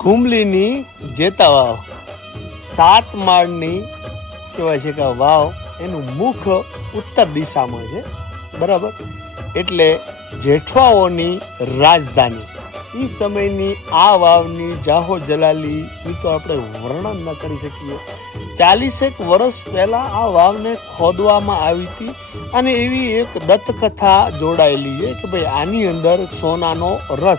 ઘુમલીની જેતા વાવ. સાત માળની કહેવાય છે કે વાવ, એનું મુખ ઉત્તર દિશામાં છે. બરાબર? એટલે જેઠવાઓની રાજધાની. એ સમયની આ વાવની જાહો જલાલી એ તો આપણે વર્ણન ન કરી શકીએ. ચાલીસેક વર્ષ પહેલાં આ વાવને ખોદવામાં આવી હતી અને એવી એક દત્તકથા જોડાયેલી છે કે ભાઈ આની અંદર સોનાનો રથ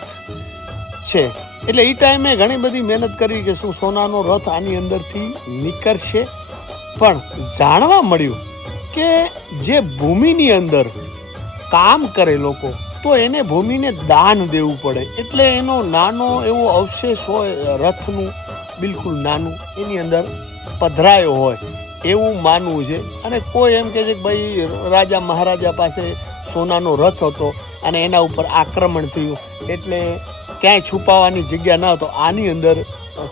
છે. એટલે એ ટાઈમે ઘણી બધી મહેનત કરી કે શું સોનાનો રથ આની અંદરથી નીકળશે. પણ જાણવા મળ્યું કે જે ભૂમિની અંદર કામ કરે લોકો, તો એને ભૂમિને દાન દેવું પડે. એટલે એનો નાનો એવો અવશેષ હોય, રથનું, બિલકુલ નાનું, એની અંદર પધરાયો હોય, એવું માનવું છે. અને કોઈ એમ કહે છે કે ભાઈ, રાજા મહારાજા પાસે સોનાનો રથ હતો અને એના ઉપર આક્રમણ થયું. એટલે ક્યાંય છુપાવવાની જગ્યા ન હતો, આની અંદર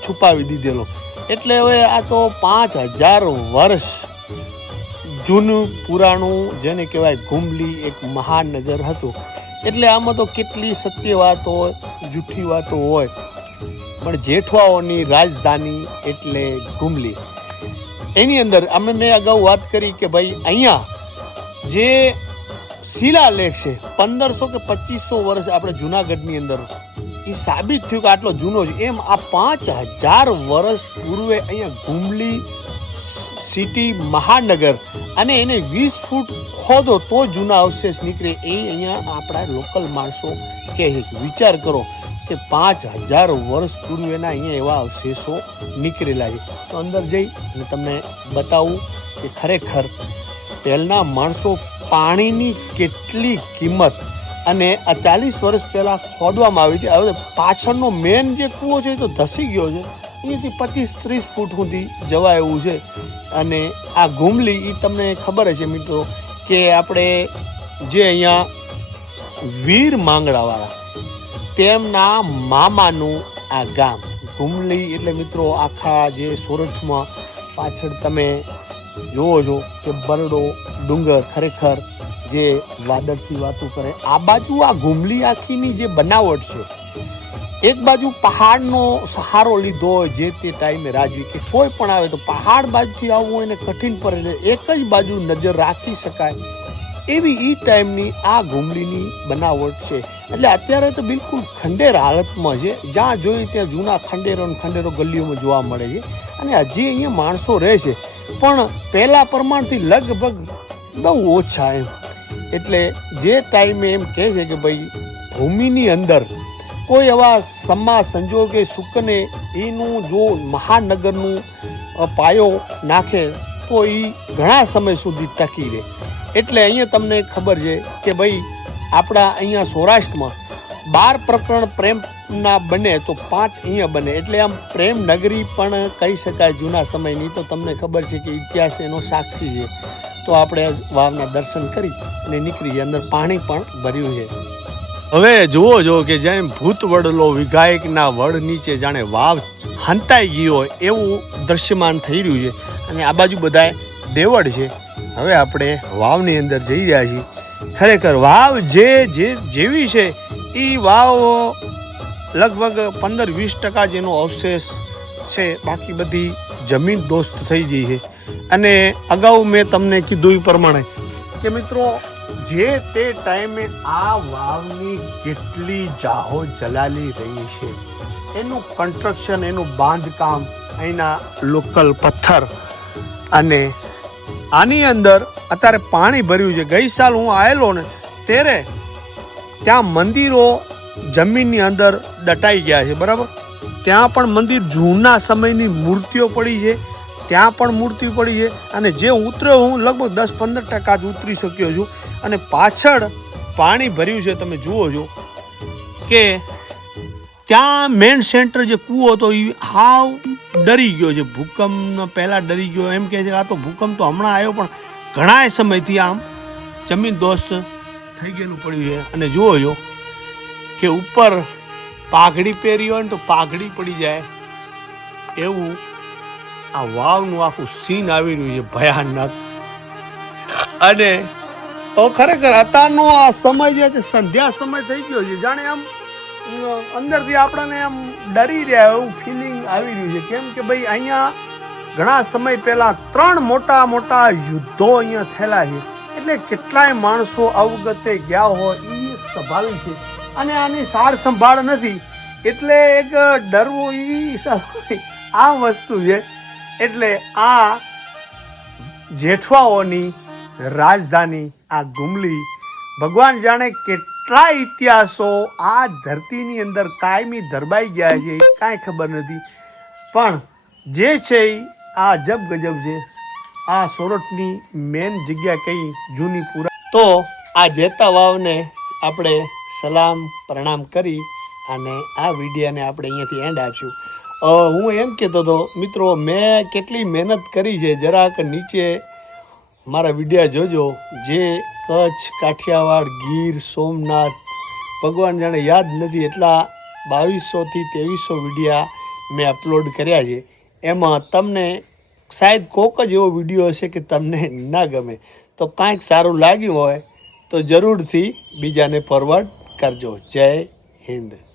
છુપાવી દીધેલો. એટલે હવે આ તો પાંચ હજાર વર્ષ જૂનું પુરાણું જેને કહેવાય ઘુમલી એક મહાન નજર હતું. એટલે આમાં તો કેટલી સત્ય વાતો જૂઠી વાતો હોય. પણ જેઠવાઓની રાજધાની એટલે ઘુમલી એની અંદર અમે મેં અગાઉ વાત કરી કે ભાઈ અહીંયા જે શિલાલેખ છે, પંદરસો કે પચીસો વર્ષ આપણે જુનાગઢની અંદર એ સાબિત થયું કે આટલો જૂનો છે. એમ આ પાંચ હજાર વર્ષ પૂર્વે અહીંયા ગુમલી સિટી મહાનગર અને એને વીસ ફૂટ ખોદો તો જૂના અવશેષ નીકળે. એ અહીંયા આપણા લોકલ માણસો કહે છે કે વિચાર કરો કે પાંચ હજાર વર્ષ પૂર્વેના અહીંયા એવા અવશેષો નીકળેલા છે. તો અંદર જઈ અને તમને બતાવું કે ખરેખર પહેલના માણસો પાણીની કેટલી કિંમત અને આ ચાલીસ વર્ષ પહેલાં ખોદવામાં આવી છે હવે પાછળનો મેન જે કૂવો છે એ તો ધસી ગયો છે. અહીંયાથી પચીસ ત્રીસ ફૂટ સુધી જવાય એવું છે. અને આ ઘુમલી એ તમને ખબર હશે મિત્રો કે આપણે જે અહીંયા વીર માંગડાવાળા, તેમના મામાનું આ ગામ, ઘુમલી એટલે મિત્રો આખા જે સુરતમાં પાછળ તમે જુઓ છો કે બરડો ડુંગર ખરેખર જે વાદળથી વાતો કરે, આ બાજુ આ ઘુમલી આખીની જે બનાવટ છે, એક બાજુ પહાડનો સહારો લીધો હોય જે તે ટાઈમે રાજવી કે કોઈ પણ આવે તો પહાડ બાજુથી આવવું એને કઠિન પડે છે. એક જ બાજુ નજર રાખી શકાય એવી એ ટાઈમની આ ઘુમલીની બનાવટ છે. એટલે અત્યારે તો બિલકુલ ખંડેર હાલતમાં છે. જ્યાં જોઈએ ત્યાં જૂના ખંડેરો ખંડેરો ગલીઓમાં જોવા મળે છે. અને હજી અહીંયા માણસો રહે છે, પણ પહેલાં પ્રમાણથી લગભગ બહુ ઓછા એમ. એટલે જે ટાઈમે એમ કહે છે કે ભાઈ, ભૂમિની અંદર કોઈ એવા સમા સંજોગે શુકને એનું જો મહાનગરનું પાયો નાખે, તો એ ઘણા સમય સુધી ટકી રહે. એટલે અહીંયા તમને ખબર છે કે ભાઈ, આપણા અહીંયા સૌરાષ્ટ્રમાં બાર પ્રકરણ પ્રેમના બને તો પાંચ અહીંયા બને. એટલે આમ પ્રેમ નગરી પણ કહી શકાય જૂના સમયની. તો તમને ખબર છે કે ઇતિહાસ એનો સાક્ષી છે. તો આપણે વાવના દર્શન કરી અને નીકળી. અંદર પાણી પણ ભર્યું છે. હવે જુઓ જો કે જેમ ભૂત વડલો વિઘાયકના વડ નીચે જાણે વાવ હંતાઈ ગયો હોય એવું દ્રશ્યમાન થઈ રહ્યું છે. અને આ બાજુ બધાય દેવડ છે. હવે આપણે વાવની અંદર જઈ રહ્યા છીએ. ખરેખર વાવ જે જે જેવી છે એ વાવ લગભગ પંદર વીસ ટકા જેનો અવશેષ છે. બાકી બધી જમીન દોસ્ત થઈ ગઈ છે. અને અગાઉ મેં તમને કીધું એ પ્રમાણે કે મિત્રો, જે તે ટાઈમે આ વાવની કેટલી જાહો જલાલી રહી છે, એનું કન્સ્ટ્રક્શન એનું બાંધકામ અહીંના લોકલ પથ્થર અને આની અંદર અત્યારે પાણી ભર્યું છે. ગઈ સાલ હું આવેલો ને, ત્યારે ત્યાં મંદિરો જમીનની અંદર દટાઈ ગયા છે, બરાબર? ત્યાં પણ મંદિર જૂના સમયની મૂર્તિઓ પડી છે. ત્યાં પણ મૂર્તિ પડી છે અને જે ઉતર્યો હું લગભગ દસ પંદર ટકા જ ઉતરી શક્યો છું. અને પાછળ પાણી ભર્યું છે, તમે જુઓ છો કે ત્યાં મેન સેન્ટર જે કૂવો હતો એ હાવ ડરી ગયો છે. ભૂકંપનો પહેલાં ડરી ગયો, એમ કહે છે આ તો ભૂકંપ તો હમણાં આવ્યો, પણ ઘણા સમયથી આમ જમીન દોસ્ત થઈ ગયેલું પડ્યું છે. અને જુઓ છો કે ઉપર પાઘડી પહેરી હોય ને તો પાઘડી પડી જાય. એવું આ વાવનું આખું સીન આવી રહ્યું છે ભયાનક. અને તો ખરેખર અત્યારનો આ સમય જે છે, સંધ્યા સમય થઈ ગયો છે, જાણે આમ અંદરથી આપણને આમ ડરી રહ્યા એવું ફિલિંગ આવી રહ્યું છે. કેમ કે ભાઈ, અહીંયા ઘણા સમય પહેલાં ત્રણ મોટા મોટા યુદ્ધો અહીંયા થયેલા છે. એટલે કેટલાય માણસો અવગતે ગયા હોય એ સંભાળ્યું છે. અને આની સાર સંભાળ નથી. એટલે એક ડરવું એ આ વસ્તુ છે એટલે આ જેઠવાઓની રાજધાની, આ ગુમલી, ભગવાન જાણે કેટલા ઇતિહાસો આ ધરતીની અંદર કાયમી ધરબાઈ ગયા છે કાંઈ ખબર નથી. પણ જે છે આ અજબ ગજબ છે. આ સોરઠની મેન જગ્યા કઈ? જૂની પુરા તો આ જેતા વાવને આપણે સલામ, પ્રણામ કરી અને આ વિડીયોને આપણે અહીંયાથી એન્ડ આપશું. હું એમ કહેતો હતો, મિત્રો, મેં કેટલી મહેનત કરી છે, જરાક નીચે મારા વીડિયો જોજો. જે કચ્છ કાઠિયાવાડ ગીર સોમનાથ, ભગવાન જાણે યાદ નથી, એટલા બાવીસોથી ત્રેવીસો વિડીયા મેં અપલોડ કર્યા છે. એમાં તમને શાયદ કોક જ એવો વીડિયો હશે કે તમને ના ગમે. તો કાંઈક સારું લાગ્યું હોય, તો જરૂરથી બીજાને ફોરવર્ડ કરજો. જય હિન્દ.